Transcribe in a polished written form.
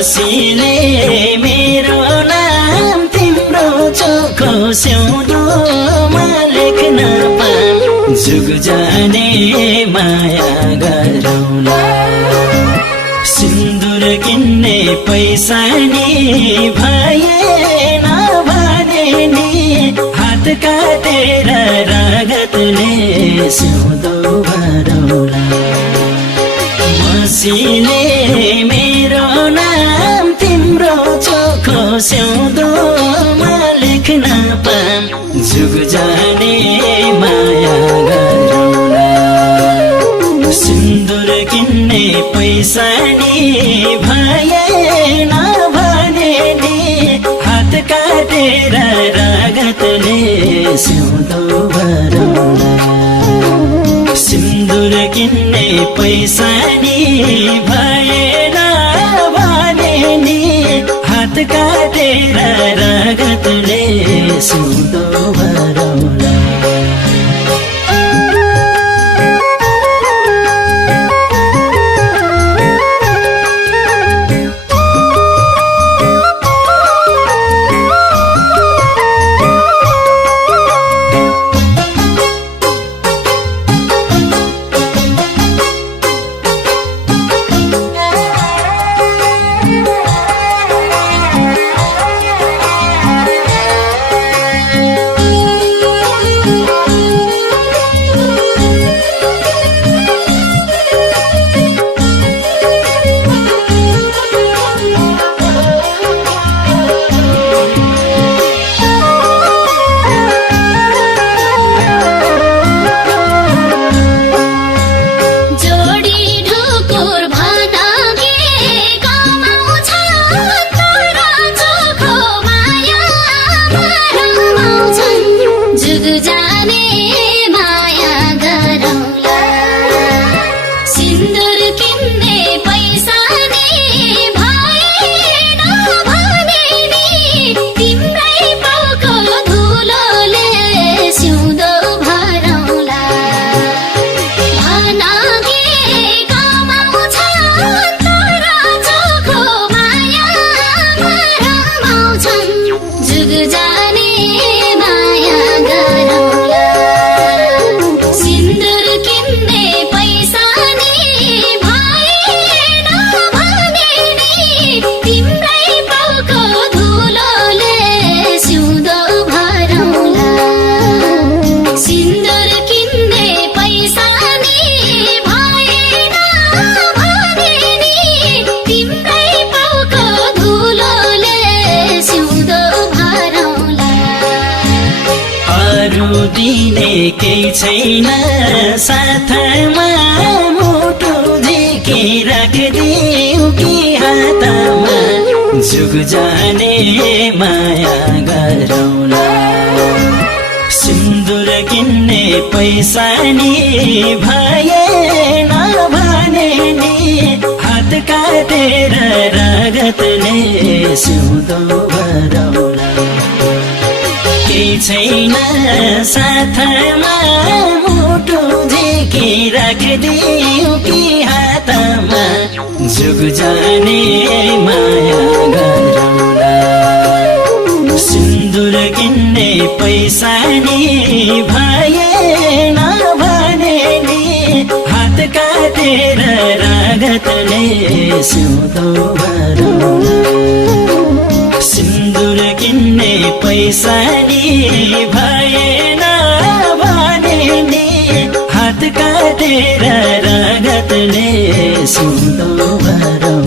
मसीले मेरो नाम तिम्रो चोखो सिउँदोमा लेख्न पाम जुग जाने माया गरौँला सिन्दुर किन्ने पैसा नि भएन भने नि हात काटेर रगतले सिउँदो भरौँला मसीले मेरो नाम तिम्रो चोखो सिउँदोमा लेख्न पाम जुग जाने माया गरौँला सिन्दुर किन्ने पैसा नि भएन भने नि हात काटेर रगतले सिउँदो भरौँला सिन्दुर किन्ने पैसा नि भएन भने नि हात काटेर रगतले सिउँदो भरौँला दिने केही छैन साथमा मुटु झिकी राखिदिऊ कि हातमा जुग जाने माया गरौँला सिन्दुर किन्ने पैसा नि भएन भने नि हात काटेर रगतले सिउँदो भरौँला केही छैन साथमा मुटु झिकी राखिदिऊ कि हातमा जुग जाने माया गरौँला सिन्दुर किन्ने पैसा नि भएन भने नि हात काटेर रगतले सिउँदो भरौँला सिन्दुर किन्ने पैसा नि भएन भने नि हात काटेर रगतले सिउँदो भरौँला